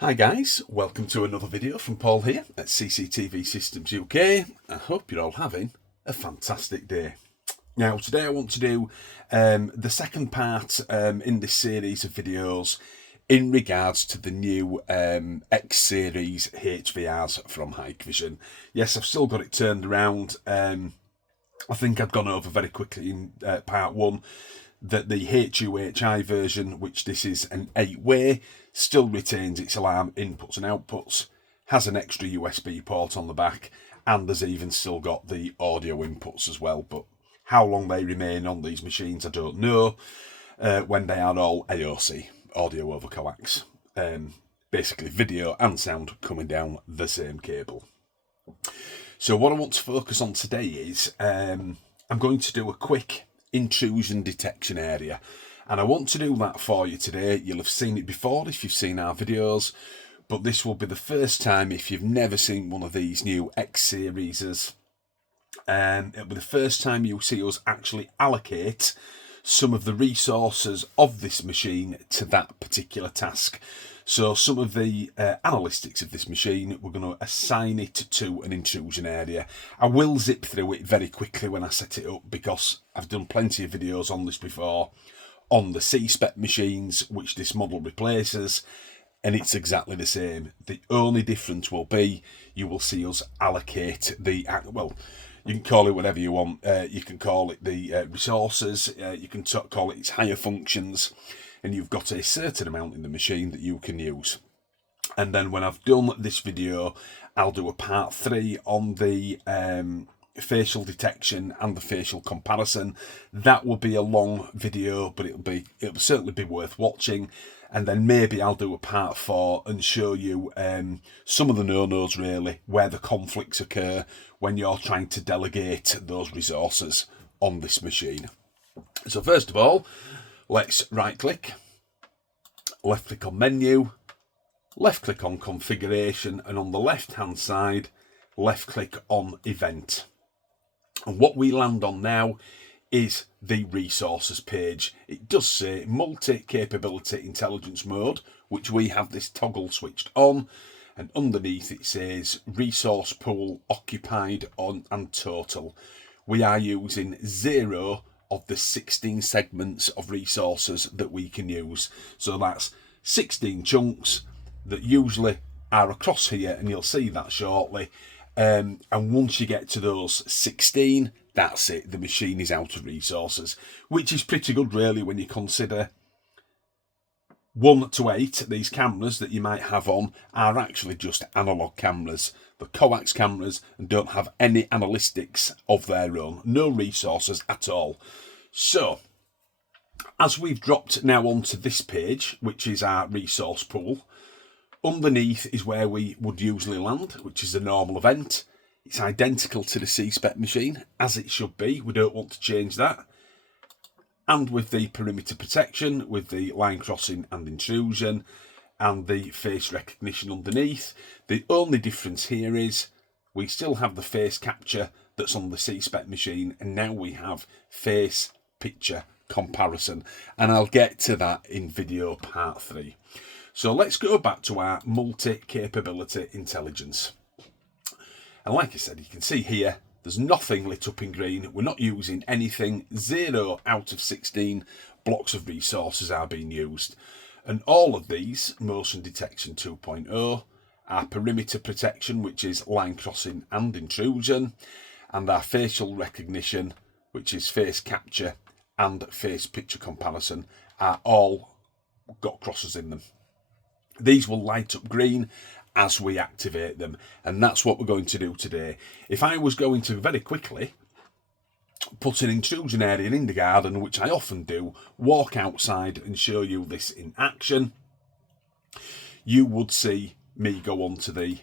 Hi guys, welcome to another video from Paul here at CCTV Systems UK. I hope you're all having a fantastic day. Now today I want to do the second part in this series of videos in regards to the new X series HVRs from Hikvision. Yes, I've still got it turned around. I think I've gone over very quickly in part one that the HUHI version, which this is an 8-way, still retains its alarm inputs and outputs, has an extra USB port on the back, and there's even still got the audio inputs as well. But how long they remain on these machines, I don't know, when they are all AOC, audio over coax. Basically video and sound coming down the same cable. So what I want to focus on today is I'm going to do a quick intrusion detection area, and I want to do that for you today. You'll have seen it before if you've seen our videos, but this will be the first time if you've never seen one of these new X series. It'll be the first time you'll see us actually allocate some of the resources of this machine to that particular task. So some of the analytics of this machine, we're going to assign it to an intrusion area. I will zip through it very quickly when I set it up, because I've done plenty of videos on this before on the C-spec machines, which this model replaces, and it's exactly the same. The only difference will be you will see us allocate the, well, you can call it whatever you want. You can call it the resources, you can call it its higher functions, and you've got a certain amount in the machine that you can use. And then when I've done this video, I'll do a part 3 on the facial detection and the facial comparison. That will be a long video, but it'll certainly be worth watching. And then maybe I'll do a part 4 and show you some of the no-nos, really, where the conflicts occur when you're trying to delegate those resources on this machine. So first of all, let's right click, left click on menu, left click on configuration, and on the left hand side, left click on event. And what we land on now is the resources page. It does say multi-capability intelligence mode, which we have this toggle switched on, and underneath it says resource pool occupied on and total. We are using 0 of the 16 segments of resources that we can use. So that's 16 chunks that usually are across here, and you'll see that shortly. And once you get to those 16, that's it. The machine is out of resources, which is pretty good, really, when you consider 1 to 8, these cameras that you might have on are actually just analog cameras. The coax cameras and don't have any analytics of their own, no resources at all. So, as we've dropped now onto this page, which is our resource pool, underneath is where we would usually land, which is the normal event. It's identical to the C-spec machine, as it should be. We don't want to change that. And with the perimeter protection, with the line crossing and intrusion, and the face recognition underneath. The only difference here is we still have the face capture that's on the C-spec machine, and now we have face picture comparison, and I'll get to that in video part 3. So let's go back to our multi-capability intelligence. And like I said, you can see here, there's nothing lit up in green. We're not using anything. 0 out of 16 blocks of resources are being used. And all of these, motion detection 2.0, our perimeter protection, which is line crossing and intrusion, and our facial recognition, which is face capture and face picture comparison, are all got crosses in them. These will light up green as we activate them, and that's what we're going to do today. If I was going to very quickly put an intrusion area in the garden, which I often do, walk outside and show you this in action, you would see me go onto the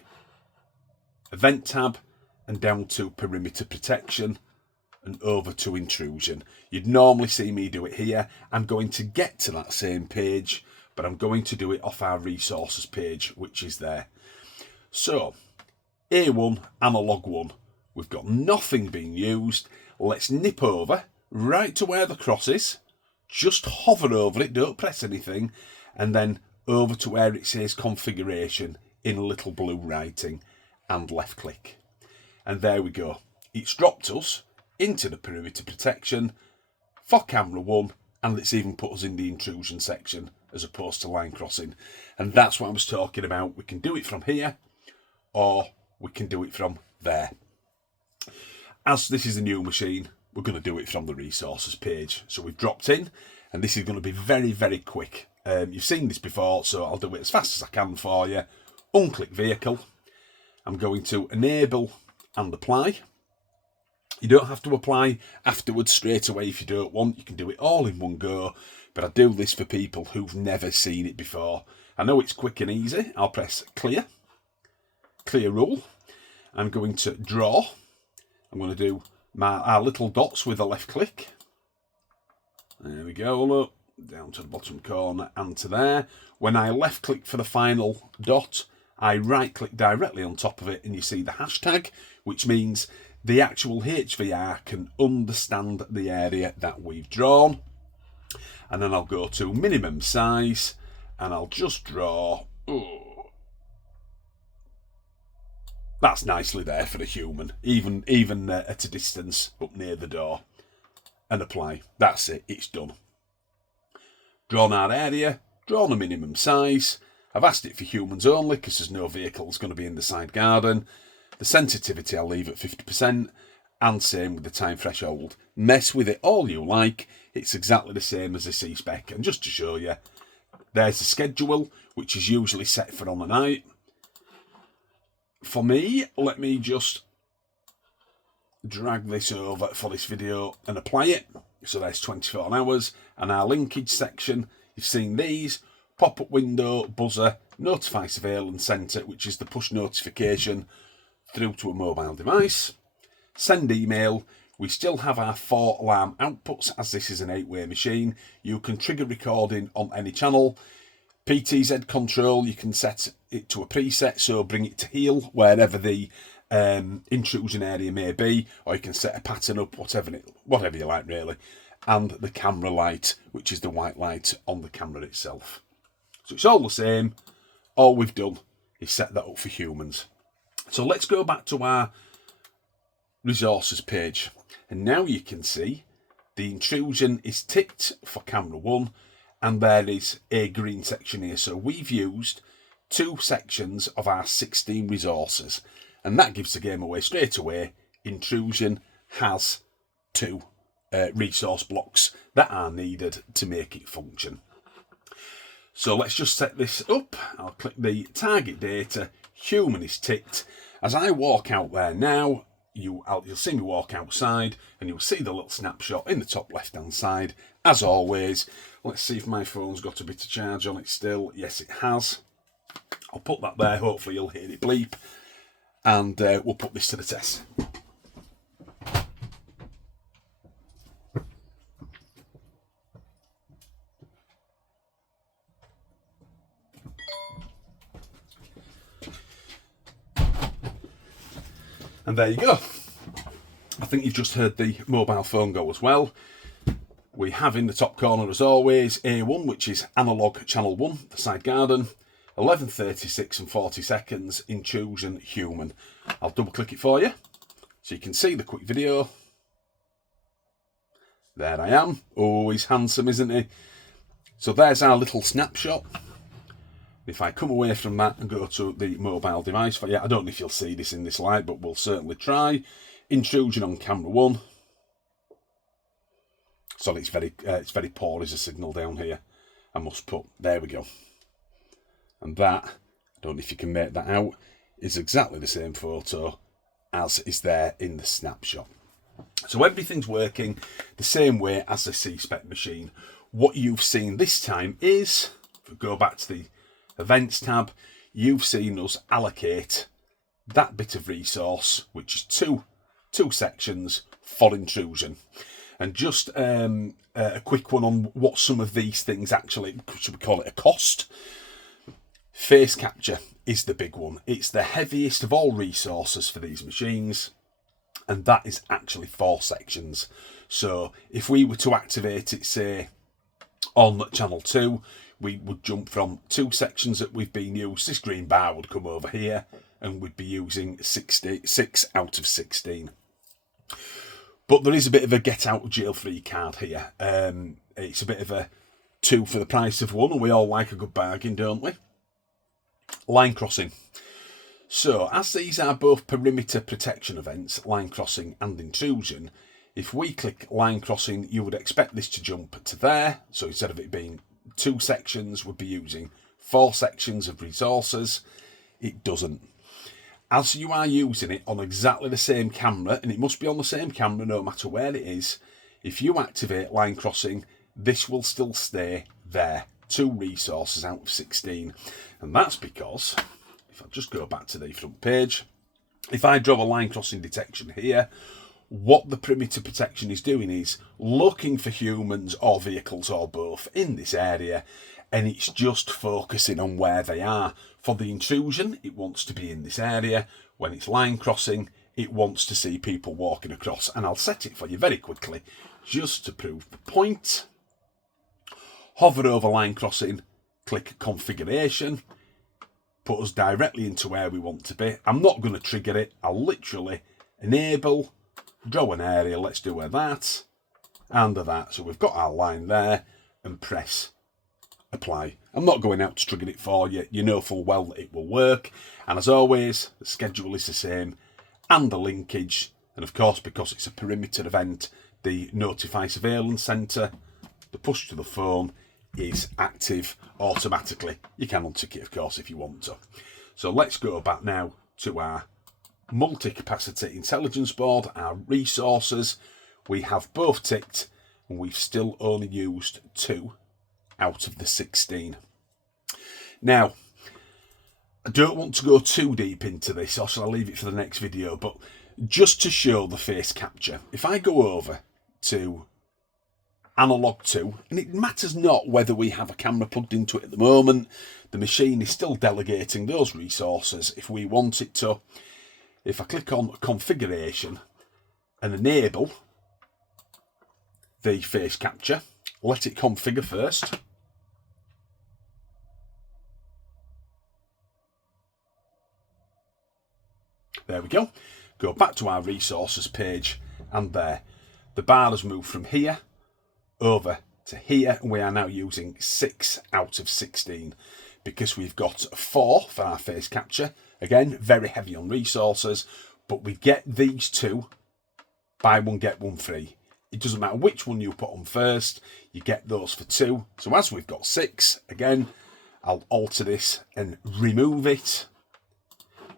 event tab and down to perimeter protection and over to intrusion. You'd normally see me do it here. I'm going to get to that same page, but I'm going to do it off our resources page, which is there. So, A1, analog 1. We've got nothing being used. Let's nip over right to where the cross is. Just hover over it, don't press anything, and then over to where it says configuration in little blue writing and left click. And there we go. It's dropped us into the perimeter protection for camera 1, and it's even put us in the intrusion section as opposed to line crossing. And that's what I was talking about. We can do it from here, or we can do it from there. As this is a new machine, we're going to do it from the resources page. So we've dropped in, and this is going to be very, very quick. You've seen this before, so I'll do it as fast as I can for you. Unclick vehicle. I'm going to enable and apply. You don't have to apply afterwards straight away if you don't want. You can do it all in one go, but I do this for people who've never seen it before. I know it's quick and easy. I'll press clear rule. I'm going to draw. I'm going to do our little dots with a left click. There we go, look, down to the bottom corner and to there. When I left click for the final dot, I right click directly on top of it and you see the hashtag, which means the actual HVR can understand the area that we've drawn. And then I'll go to minimum size and I'll just draw. That's nicely there for a human, even at a distance up near the door. And apply. That's it, it's done. Drawn our area, drawn a minimum size. I've asked it for humans only because there's no vehicles going to be in the side garden. The sensitivity I'll leave at 50%, and same with the time threshold. Mess with it all you like, it's exactly the same as the C-Spec. And just to show you, there's the schedule, which is usually set for on the night. For me, let me just drag this over for this video and apply it. So there's 24 hours, and our linkage section, you've seen these, pop-up window, buzzer, notify surveillance centre, which is the push notification through to a mobile device, send email. We still have our 4 alarm outputs as this is an 8-way machine. You can trigger recording on any channel. PTZ control, you can set it to a preset, so bring it to heel wherever the intrusion area may be, or you can set a pattern up, whatever you like really. And the camera light, which is the white light on the camera itself. So it's all the same. All we've done is set that up for humans. So let's go back to our resources page. And now you can see the intrusion is ticked for camera 1, and there is a green section here. So we've used 2 sections of our 16 resources, and that gives the game away straight away. Intrusion has 2 resource blocks that are needed to make it function. So let's just set this up. I'll click the target data. Human is ticked. As I walk out there now, you'll see me walk outside and you'll see the little snapshot in the top left hand side. As always, let's see if my phone's got a bit of charge on it still. Yes, it has. I'll put that there. Hopefully you'll hear it bleep, and we'll put this to the test. And there you go. I think you've just heard the mobile phone go as well. We have in the top corner, as always, A1, which is analog channel 1, the side garden, 11:36 and 40 seconds, intrusion, human. I'll double click it for you so you can see the quick video. There I am. Oh, he's handsome, isn't he? So there's our little snapshot. If I come away from that and go to the mobile device, for I don't know if you'll see this in this light, but we'll certainly try. Intrusion on camera 1. Sorry, it's very poor as a signal down here. I must put, there we go. And that, I don't know if you can make that out, is exactly the same photo as is there in the snapshot. So everything's working the same way as the C-Spec machine. What you've seen this time is, if we go back to the events tab, you've seen us allocate that bit of resource, which is two sections for intrusion. And just a quick one on what some of these things actually, should we call it a cost? Face capture is the big one. It's the heaviest of all resources for these machines, and that is actually 4 sections. So if we were to activate it, say, on channel 2, we would jump from 2 sections that we've been used. This green bar would come over here and we'd be using 6 out of 16. But there is a bit of a get out of jail free card here. It's a bit of a 2 for the price of 1, and we all like a good bargain, don't we? Line crossing. So, as these are both perimeter protection events, line crossing and intrusion, if we click line crossing, you would expect this to jump to there. So instead of it being 2 sections, we'd be using 4 sections of resources. It doesn't. As you are using it on exactly the same camera, and it must be on the same camera no matter where it is, if you activate line crossing, this will still stay there. 2 resources out of 16. And that's because, if I just go back to the front page, if I draw a line crossing detection here, what the perimeter protection is doing is looking for humans or vehicles or both in this area, and it's just focusing on where they are. For the intrusion, it wants to be in this area. When it's line crossing, it wants to see people walking across. And I'll set it for you very quickly, just to prove the point. Hover over line crossing, click configuration, put us directly into where we want to be. I'm not going to trigger it. I'll literally enable, draw an area, let's do that, and that. So we've got our line there, and press apply. I'm not going out to trigger it for you. You know full well that it will work. And as always, the schedule is the same, and the linkage. And of course, because it's a perimeter event, the notify surveillance centre, the push to the phone, is active automatically. You can untick it, of course, if you want to. So let's go back now to our multi-capacity intelligence board, our resources. We have both ticked, and we've still only used 2 out of the 16. Now, I don't want to go too deep into this, or shall I leave it for the next video, but just to show the face capture, if I go over to analog 2, and it matters not whether we have a camera plugged into it at the moment, the machine is still delegating those resources if we want it to. If I click on configuration and enable the face capture, let it configure first. There we go. Go back to our resources page, and there. The bar has moved from here over to here, and we are now using 6 out of 16 because we've got 4 for our face capture. Again, very heavy on resources, but we get these 2, buy one, get one free. It doesn't matter which one you put on first, you get those for 2. So as we've got 6, again, I'll alter this and remove it,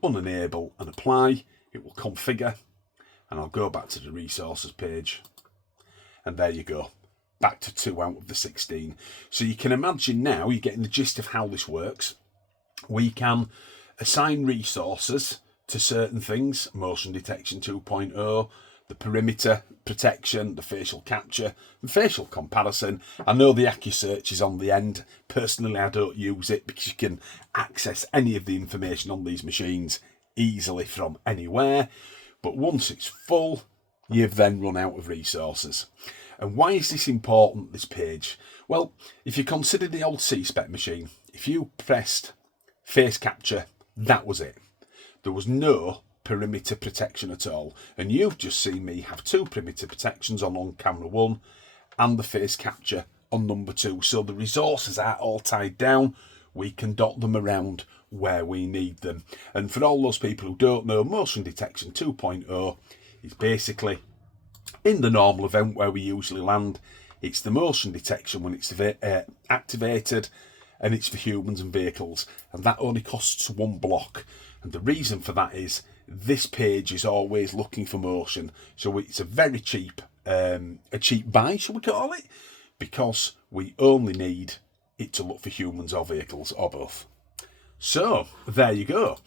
unenable and apply. It will configure, and I'll go back to the resources page, and there you go. Back to 2 out of the 16. So you can imagine now, you're getting the gist of how this works. We can assign resources to certain things, motion detection 2.0, the perimeter protection, the facial capture, and facial comparison. I know the AccuSearch is on the end. Personally, I don't use it because you can access any of the information on these machines easily from anywhere. But once it's full, you've then run out of resources. And why is this important, this page? Well, if you consider the old C-Spec machine, if you pressed face capture, that was it. There was no perimeter protection at all. And you've just seen me have 2 perimeter protections on camera 1 and the face capture on number 2. So the resources are all tied down. We can dot them around where we need them. And for all those people who don't know, motion detection 2.0 is basically in the normal event where we usually land. It's the motion detection when it's activated, and it's for humans and vehicles, and that only costs 1 block. And the reason for that is this page is always looking for motion, so it's a very cheap buy, shall we call it, because we only need it to look for humans or vehicles or both. So there you go.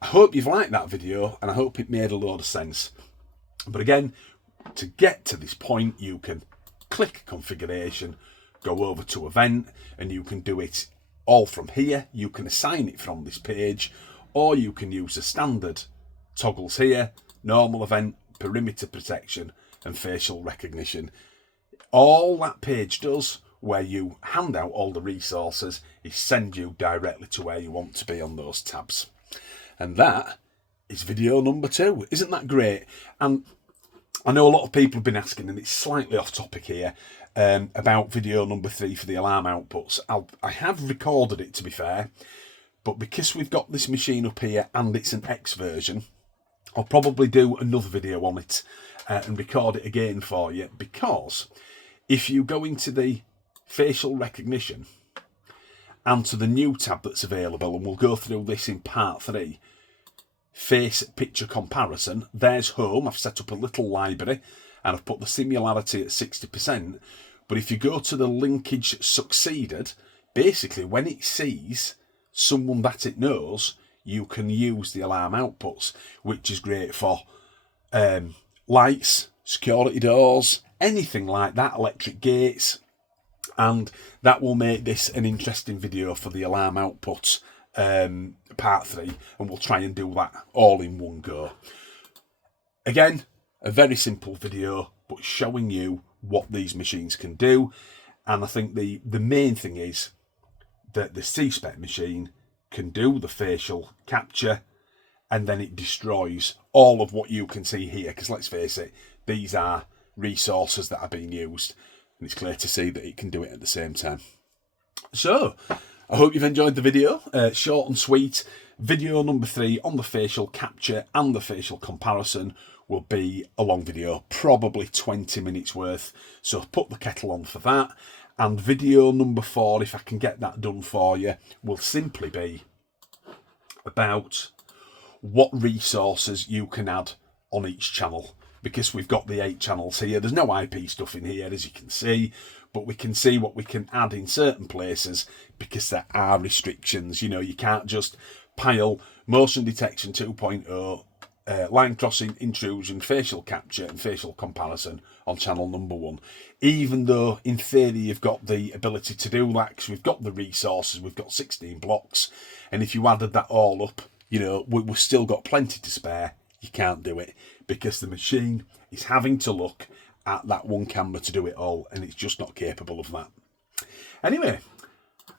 I hope you've liked that video, and I hope it made a load of sense. But again, to get to this point, you can click configuration, go over to event, and you can do it all from here. You can assign it from this page, or you can use the standard toggles here: normal event, perimeter protection, and facial recognition. All that page does, where you hand out all the resources is send you directly to where you want to be on those tabs. And that is video number 2. Isn't that great? And I know a lot of people have been asking, and it's slightly off topic here, about video number 3 for the alarm outputs. I have recorded it, to be fair, but because we've got this machine up here and it's an X version, I'll probably do another video on it and record it again for you, because if you go into the facial recognition and to the new tab that's available, and we'll go through this in part 3, face picture comparison, there's home. I've set up a little library and I've put the similarity at 60%. But if you go to the linkage succeeded, basically when it sees someone that it knows, you can use the alarm outputs, which is great for lights, security doors, anything like that, electric gates. And that will make this an interesting video for the alarm outputs part 3, and we'll try and do that all in one go. Again, a very simple video, but showing you what these machines can do. And I think the main thing is that the C-Spec machine can do the facial capture, and then it destroys all of what you can see here, because let's face it, these are resources that are being used, and it's clear to see that it can do it at the same time. So I hope you've enjoyed the video. Short and sweet. Video number 3 on the facial capture and the facial comparison will be a long video, probably 20 minutes worth, so put the kettle on for that. And video number 4, if I can get that done for you, will simply be about what resources you can add on each channel, because we've got the 8 channels here. There's no IP stuff in here, as you can see, but we can see what we can add in certain places, because there are restrictions. You know, you can't just pile motion detection 2.0, line crossing, intrusion, facial capture and facial comparison on channel number 1, even though in theory you've got the ability to do that, because we've got the resources, we've got 16 blocks, and if you added that all up, you know, we've still got plenty to spare. You can't do it because the machine is having to look at that one camera to do it all, and it's just not capable of that. Anyway,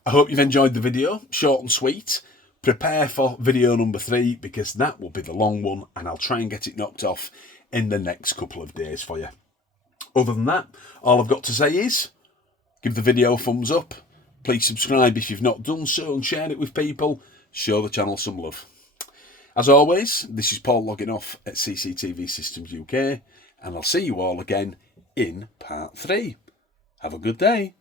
I hope you've enjoyed the video, short and sweet. Prepare for video number 3, because that will be the long one, and I'll try and get it knocked off in the next couple of days for you. Other than that, all I've got to say is give the video a thumbs up. Please subscribe if you've not done so, and share it with people. Show the channel some love. As always, this is Paul logging off at CCTV Systems UK, and I'll see you all again in part 3. Have a good day.